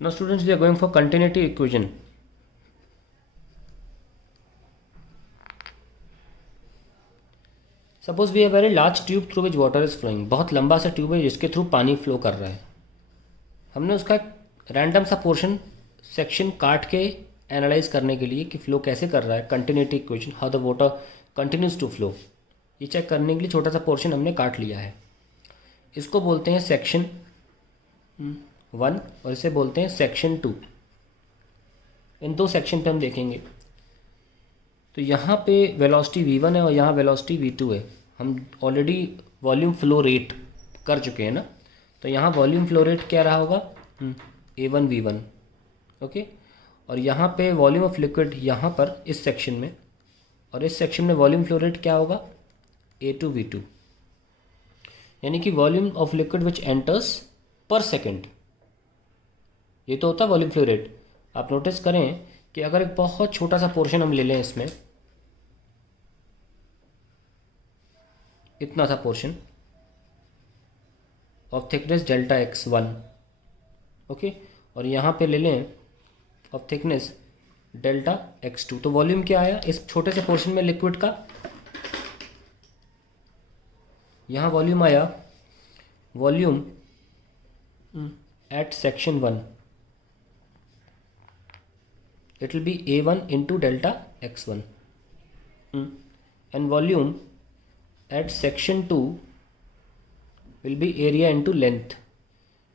Now students, we are going for continuity equation. Suppose we have a very large tube through which water is flowing. बहुत लंबा सा tube है जिसके through पानी flow कर रहा है. हमने उसका रैंडम सा पोर्शन सेक्शन काट के एनालाइज करने के लिए कि फ्लो कैसे कर रहा है, continuity equation, how the water continues to flow, ये चेक करने के लिए छोटा सा पोर्शन हमने काट लिया है. इसको बोलते हैं सेक्शन 1 और इसे बोलते हैं सेक्शन 2. इन दो सेक्शन पे हम देखेंगे. तो यहाँ पे वेलोसिटी v1 है और यहाँ वेलोसिटी v2 है. हम ऑलरेडी वॉल्यूम फ्लो रेट कर चुके हैं ना. तो यहाँ वॉल्यूम फ्लो रेट क्या रहा होगा, a1 v1. ओके. और यहाँ पे वॉल्यूम ऑफ लिक्विड यहाँ पर इस सेक्शन में, और इस सेक्शन में वॉल्यूम फ्लो रेट क्या होगा, a2 v2. यानी कि volume of liquid which enters पर सेकेंड. ये तो होता है वॉल्यूम फ्लो रेट. आप नोटिस करें कि अगर एक बहुत छोटा सा पोर्शन हम ले लें, इसमें इतना सा portion of thickness delta x1, okay, और यहाँ पे ले लें ऑफ थिकनेस डेल्टा x2, तो वॉल्यूम क्या आया इस छोटे से पोर्शन में लिक्विड का. यहाँ वॉल्यूम आया, volume at section 1, it will be a1 into delta x1, and volume at section 2 will be area into length.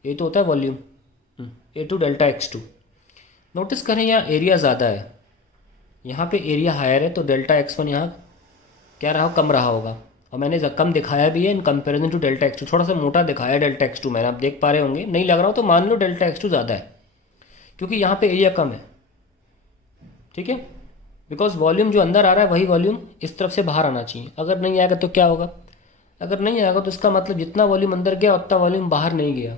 ये तो होता है volume a2 delta x2. Notice करें यहाँ एरिया ज़्यादा है, यहाँ पे एरिया हायर है, तो डेल्टा x1 यहाँ क्या रहा, कम रहा होगा. और मैंने कम दिखाया भी है in comparison to delta x2. थोड़ा सा मोटा दिखाया डेल्टा x2 मैंने, आप देख पा रहे होंगे. नहीं लग रहा हो तो मान लो डेल्टा x2 ज़्यादा है, क्योंकि यहाँ पे एरिया कम है. ठीक है, बिकॉज वॉल्यूम जो अंदर आ रहा है वही वॉल्यूम इस तरफ से बाहर आना चाहिए. अगर नहीं आएगा तो क्या होगा, अगर नहीं आएगा तो इसका मतलब जितना वॉल्यूम अंदर गया उतना वॉल्यूम बाहर नहीं गया.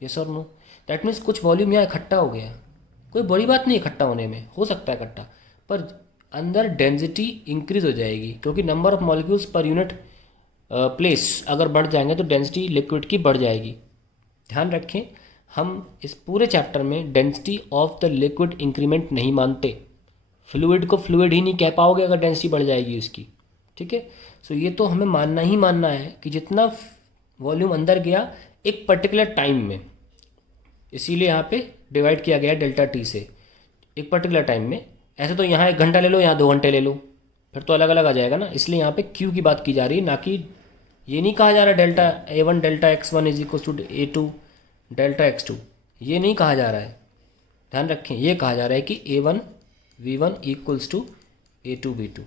यस और नो. दैट मीन्स कुछ वॉल्यूम यहाँ इकट्ठा हो गया. कोई बड़ी बात नहीं इकट्ठा होने में, हो सकता है इकट्ठा, पर अंदर डेंसिटी इंक्रीज हो जाएगी, क्योंकि number of molecules per unit place अगर बढ़ जाएंगे तो डेंसिटी लिक्विड की बढ़ जाएगी. ध्यान रखें, हम इस पूरे चैप्टर में density of the liquid increment नहीं मानते. फ्लूइड को फ्लूइड ही नहीं कह पाओगे अगर डेंसिटी बढ़ जाएगी उसकी. ठीक है. सो ये तो हमें मानना ही मानना है कि जितना वॉल्यूम अंदर गया एक पर्टिकुलर टाइम में, इसीलिए यहाँ पे डिवाइड किया गया डेल्टा टी से, एक पर्टिकुलर टाइम में. ऐसे तो यहाँ 1 घंटा ले लो, यहाँ 2 घंटे ले लो, फिर तो अलग अलग आ जाएगा ना. इसलिए यहाँ पे क्यू की बात की जा रही है, ना कि ये नहीं कहा जा रहा delta a1 delta x1 is equal to a2 delta x2. ये नहीं कहा जा रहा है. ध्यान रखें, ये कहा जा रहा है कि a1 v1 equals to a2 v2.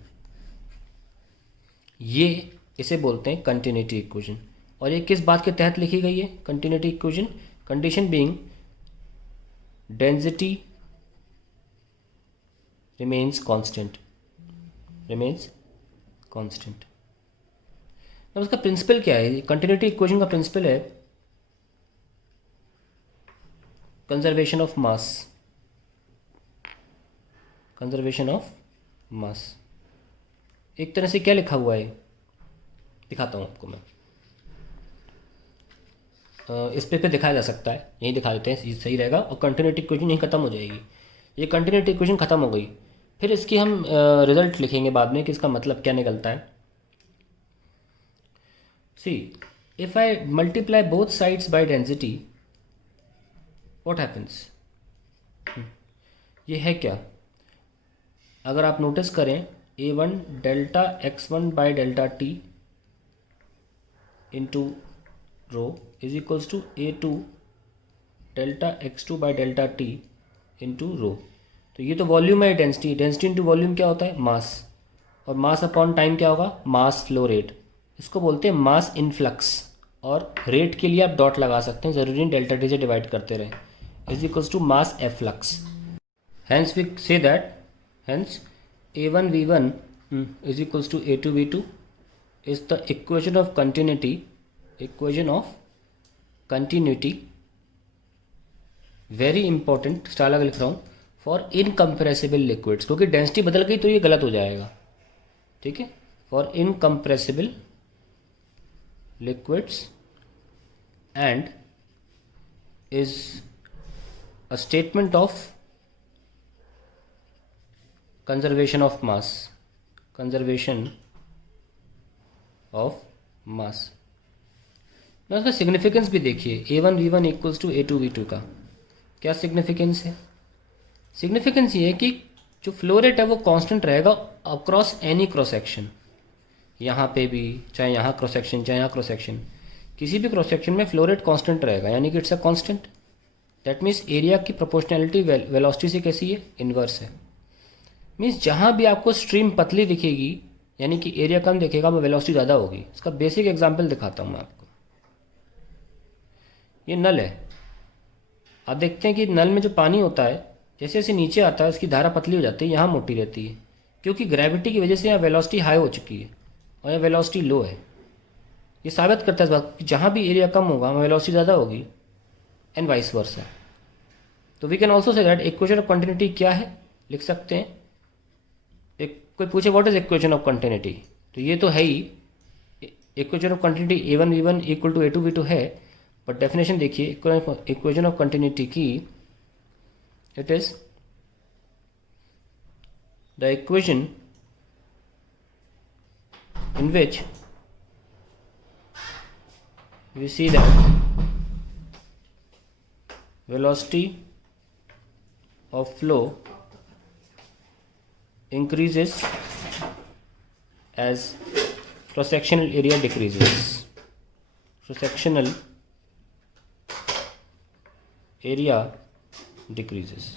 ये इसे बोलते हैं कंटिन्यूटी इक्वेशन. और ये किस बात के तहत लिखी गई है continuity equation, condition being density remains constant, remains constant. अब उसका प्रिंसिपल क्या है, कंटिन्यूटी इक्वेशन का प्रिंसिपल है conservation of mass, conservation of mass. एक तरह से क्या लिखा हुआ है दिखाता हूँ आपको मैं. इस पे दिखाया जा सकता है, यहीं दिखा देते हैं, सही रहेगा. और कंटिन्यूटी इक्वेशन यहीं खत्म हो जाएगी. ये कंटिन्यूटी इक्वेशन खत्म हो गई. फिर इसकी हम रिजल्ट लिखेंगे बाद में कि इसका मतलब क्या निकलता है. See, if I multiply both sides by density, what happens. ये है क्या, अगर आप नोटिस करें a1 delta x1 by delta t into rho is equals to a2 delta x2 by delta t into rho. तो ये तो वॉल्यूम है, डेंसिटी, डेंसिटी इंटू वॉल्यूम क्या होता है, मास. और मास अपॉन टाइम क्या होगा, मास फ्लो रेट. इसको बोलते हैं मास इनफ्लक्स. और रेट के लिए आप डॉट लगा सकते हैं, ज़रूरी नहीं डेल्टा टी से डिवाइड करते रहें. Is equals to mass efflux. Hence we say that, hence a1 v1 is equals to a2 v2 is the equation of continuity, equation of continuity, very important, star लगा लिख रहा हूँ, for incompressible liquids, क्योंकि density बदल गई तो ये गलत हो जाएगा. ठीक है, for incompressible liquids and is a statement of conservation of mass. ना उसका सिग्निफिकेंस भी देखिए, A1V1 इक्वल्स टू A2V2 का क्या सिग्निफिकेंस है? सिग्निफिकेंस ये है कि जो फ्लो रेट है वो कांस्टेंट रहेगा अक्रॉस एनी क्रॉस सेक्शन, यहाँ पे भी, चाहे यहाँ क्रॉस सेक्शन चाहे यहाँ क्रॉस सेक्शन, किसी भी क्रॉस सेक्शन में फ्लो रेट कांस्टेंट रहेगा, यानी कि it's a constant. That means area की प्रोपोर्शनैलिटी वेलोसिटी से कैसी है? इन्वर्स है। मीन्स जहाँ भी आपको स्ट्रीम पतली दिखेगी यानी कि एरिया कम दिखेगा, वो वेलोसिटी ज़्यादा होगी। इसका बेसिक एग्जांपल दिखाता हूँ मैं आपको। ये नल है, आप देखते हैं कि नल में जो पानी होता है जैसे जैसे नीचे आता है उसकी धारा पतली हो जाती है, यहाँ मोटी रहती है, क्योंकि ग्रेविटी की वजह से यहाँ वेलोसिटी हाई हो चुकी है और यहाँ वेलोसिटी लो है। ये साबित करता है इस बात कि जहाँ भी एरिया कम होगा वहाँ वेलोसिटी ज़्यादा होगी एंड वाइस वर्सा। तो we can also say that equation of continuity क्या है, लिख सकते हैं। एक कोई पूछे what is equation of continuity, तो ये तो है ही, equation of continuity A1V1 equal to A2V2 है, बट डेफिनेशन देखिए इक्वेशन ऑफ कंटिन्यूटी की, it is the equation in which we see that velocity of flow increases as cross-sectional area decreases. Cross-sectional area decreases.